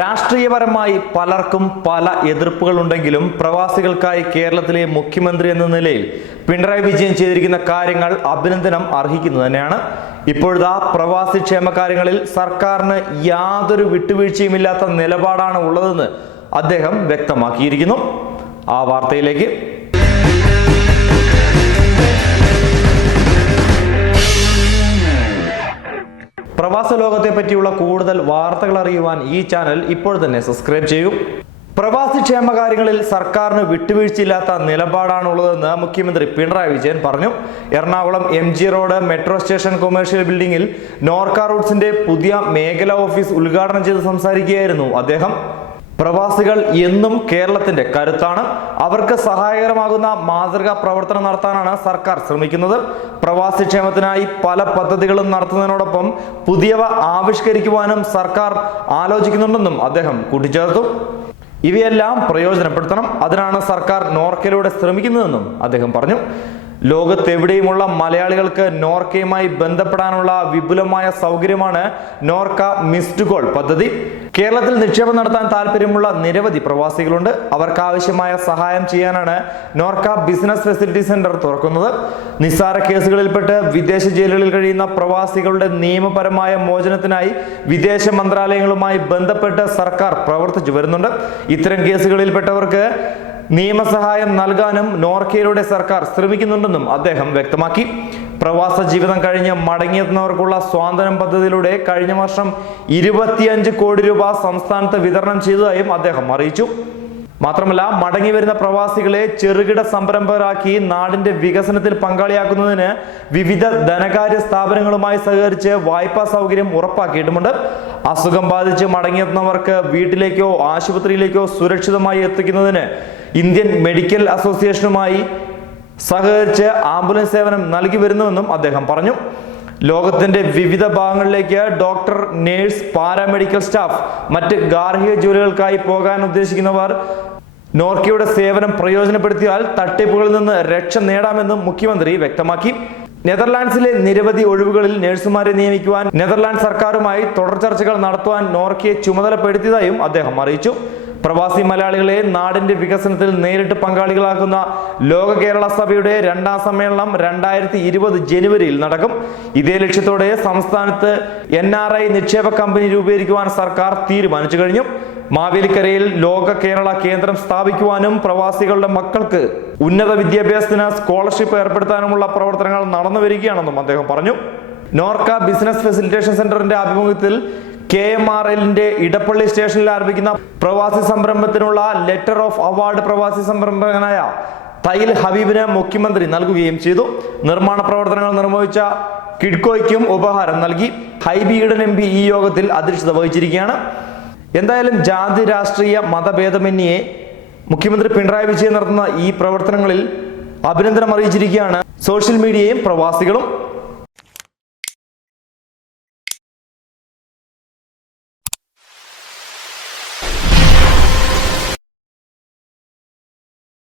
രാഷ്ട്രീയപരമായി പലർക്കും പല എതിർപ്പുകളുണ്ടെങ്കിലും പ്രവാസികൾക്കായി കേരളത്തിലെ മുഖ്യമന്ത്രി എന്ന നിലയിൽ പിണറായി വിജയൻ ചെയ്തിരിക്കുന്ന കാര്യങ്ങൾ അഭിനന്ദനം അർഹിക്കുന്നു തന്നെയാണ്. ഇപ്പോഴത്തെ പ്രവാസി ക്ഷേമ കാര്യങ്ങളിൽ സർക്കാരിന് യാതൊരു വിട്ടുവീഴ്ചയുമില്ലാത്ത നിലപാടാണ് ഉള്ളതെന്ന് അദ്ദേഹം വ്യക്തമാക്കിയിരിക്കുന്നു. ആ വാർത്തയിലേക്ക് പ്രവാസ ലോകത്തെ പറ്റിയുള്ള കൂടുതൽ വാർത്തകൾ അറിയുവാൻ ഈ ചാനൽ ഇപ്പോൾ തന്നെ സബ്സ്ക്രൈബ് ചെയ്യൂ. പ്രവാസി ക്ഷേമ കാര്യങ്ങളിൽ സർക്കാരിന് വിട്ടുവീഴ്ചയില്ലാത്ത നിലപാടാണുള്ളതെന്ന് മുഖ്യമന്ത്രി പിണറായി വിജയൻ പറഞ്ഞു. Ernakulam M G road metro station commercial ബിൽഡിംഗിൽ Norka റൂട്ട്സിന്റെ പുതിയ മേഖലാ ഓഫീസ് ഉദ്ഘാടനം ചെയ്ത് സംസാരിക്കുകയായിരുന്നു അദ്ദേഹം. പ്രവാസികൾ എന്നും കേരളത്തിന്റെ കരുത്താണ്. അവർക്ക് സഹായകരമാകുന്ന മാതൃകാ പ്രവർത്തനം നടത്താനാണ് സർക്കാർ ശ്രമിക്കുന്നത്. പ്രവാസി ക്ഷേമത്തിനായി പല പദ്ധതികളും നടത്തുന്നതിനോടൊപ്പം പുതിയവ ആവിഷ്കരിക്കുവാനും സർക്കാർ ആലോചിക്കുന്നുണ്ടെന്നും അദ്ദേഹം കൂട്ടിച്ചേർത്തു. ഇവയെല്ലാം പ്രയോജനപ്പെടുത്തണം. അതിനാണ് സർക്കാർ നോർക്കയിലൂടെ ശ്രമിക്കുന്നതെന്നും അദ്ദേഹം പറഞ്ഞു. ലോകത്തെവിടെയുമുള്ള മലയാളികൾക്ക് നോർക്കയുമായി ബന്ധപ്പെടാനുള്ള വിപുലമായ സൗകര്യമാണ് നോർക്ക മിസ്ഡ് കോൾ പദ്ധതി. കേരളത്തിൽ നിക്ഷേപം നടത്താൻ താല്പര്യമുള്ള നിരവധി പ്രവാസികളുണ്ട്. അവർക്ക് ആവശ്യമായ സഹായം ചെയ്യാനാണ് നോർക്ക ബിസിനസ് ഫെസിലിറ്റി സെന്റർ തുറക്കുന്നത്. നിസ്സാര കേസുകളിൽപ്പെട്ട് വിദേശ ജയിലുകളിൽ കഴിയുന്ന പ്രവാസികളുടെ നിയമപരമായ മോചനത്തിനായി വിദേശ മന്ത്രാലയങ്ങളുമായി ബന്ധപ്പെട്ട് സർക്കാർ പ്രവർത്തിച്ചു വരുന്നുണ്ട്. ഇത്തരം കേസുകളിൽപ്പെട്ടവർക്ക് നിയമസഹായം നൽകാനും നോർക്കയിലൂടെ സർക്കാർ ശ്രമിക്കുന്നുണ്ടെന്നും അദ്ദേഹം വ്യക്തമാക്കി. പ്രവാസ ജീവിതം കഴിഞ്ഞ് മടങ്ങിയെത്തുന്നവർക്കുള്ള സ്വാതന്ത്ര്യം പദ്ധതിയിലൂടെ കഴിഞ്ഞ വർഷം ഇരുപത്തിയഞ്ച് കോടി രൂപ സംസ്ഥാനത്ത് വിതരണം ചെയ്തതായും അദ്ദേഹം അറിയിച്ചു. മാത്രമല്ല മടങ്ങി വരുന്ന പ്രവാസികളെ ചെറുകിട സംരംഭകരാക്കി നാടിന്റെ വികസനത്തിൽ പങ്കാളിയാക്കുന്നതിന് വിവിധ ധനകാര്യ സ്ഥാപനങ്ങളുമായി സഹകരിച്ച് വായ്പാ സൗകര്യം ഉറപ്പാക്കിയിട്ടുമുണ്ട്. അസുഖം ബാധിച്ച് മടങ്ങിയെത്തുന്നവർക്ക് വീട്ടിലേക്കോ ആശുപത്രിയിലേക്കോ സുരക്ഷിതമായി എത്തിക്കുന്നതിന് ഇന്ത്യൻ മെഡിക്കൽ അസോസിയേഷനുമായി സഹകരിച്ച് ആംബുലൻസ് സേവനം നൽകി വരുന്നുവെന്നും അദ്ദേഹം പറഞ്ഞു. ലോകത്തിന്റെ വിവിധ ഭാഗങ്ങളിലേക്ക് ഡോക്ടർ നേഴ്സ് പാരാമെഡിക്കൽ സ്റ്റാഫ് മറ്റ് ഗാർഹിക ജോലികൾക്കായി പോകാൻ ഉദ്ദേശിക്കുന്നവർ നോർക്കയുടെ സേവനം പ്രയോജനപ്പെടുത്തിയാൽ തട്ടിപ്പുകളിൽ നിന്ന് രക്ഷ നേടാമെന്നും മുഖ്യമന്ത്രി വ്യക്തമാക്കി. നെതർലാൻഡ്സിലെ നിരവധി ഒഴിവുകളിൽ നഴ്സുമാരെ നിയമിക്കുവാൻ നെതർലാൻഡ് സർക്കാരുമായി തുടർ ചർച്ചകൾ നടത്തുവാൻ നോർക്കയെ ചുമതലപ്പെടുത്തിയതായും അദ്ദേഹം അറിയിച്ചു. പ്രവാസി മലയാളികളെ നാടിന്റെ വികസനത്തിൽ നേരിട്ട് പങ്കാളികളാക്കുന്ന ലോക കേരള സഭയുടെ രണ്ടാം സമ്മേളനം രണ്ടായിരത്തി ഇരുപത് ജനുവരിയിൽ നടക്കും. ഇതേ ലക്ഷ്യത്തോടെ സംസ്ഥാനത്ത് എൻ ആർ ഐ നിക്ഷേപ കമ്പനി രൂപീകരിക്കുവാൻ സർക്കാർ തീരുമാനിച്ചു കഴിഞ്ഞു. മാവേലിക്കരയിൽ ലോക കേരള കേന്ദ്രം സ്ഥാപിക്കുവാനും പ്രവാസികളുടെ മക്കൾക്ക് ഉന്നത വിദ്യാഭ്യാസത്തിന് സ്കോളർഷിപ്പ് ഏർപ്പെടുത്താനുമുള്ള പ്രവർത്തനങ്ങൾ നടന്നു വരികയാണെന്നും അദ്ദേഹം പറഞ്ഞു. നോർക്ക ബിസിനസ് ഫെസിലിറ്റേഷൻ സെന്ററിന്റെ ആഭിമുഖ്യത്തിൽ കെ എം ആർ എല്ലിന്റെ ഇടപ്പള്ളി സ്റ്റേഷനിൽ ആരംഭിക്കുന്ന പ്രവാസി സംരംഭത്തിനുള്ള ലെറ്റർ ഓഫ് അവാർഡ് പ്രവാസി സംരംഭകനായ തൈൽ ഹബീബിന് മുഖ്യമന്ത്രി നൽകുകയും ചെയ്തു. നിർമ്മാണ പ്രവർത്തനങ്ങൾ നിർവഹിച്ച കിഡ്കോയ്ക്കും ഉപഹാരം നൽകി. ഹൈബി ഈഡൻ എം പി ഈ യോഗത്തിൽ അധ്യക്ഷത വഹിച്ചിരിക്കുകയാണ്. എന്തായാലും ജാതി രാഷ്ട്രീയ മതഭേദമന്യേ മുഖ്യമന്ത്രി പിണറായി വിജയൻ നടത്തുന്ന ഈ പ്രവർത്തനങ്ങളിൽ അഭിനന്ദനം അറിയിച്ചിരിക്കുകയാണ്. സോഷ്യൽ മീഡിയയും പ്രവാസികളും.